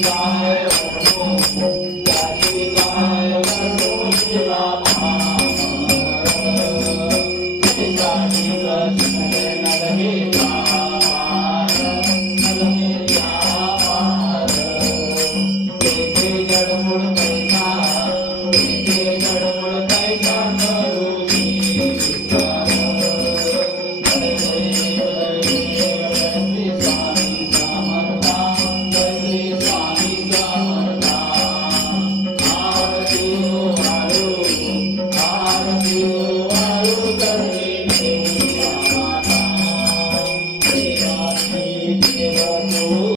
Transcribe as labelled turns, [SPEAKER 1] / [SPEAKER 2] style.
[SPEAKER 1] Bye.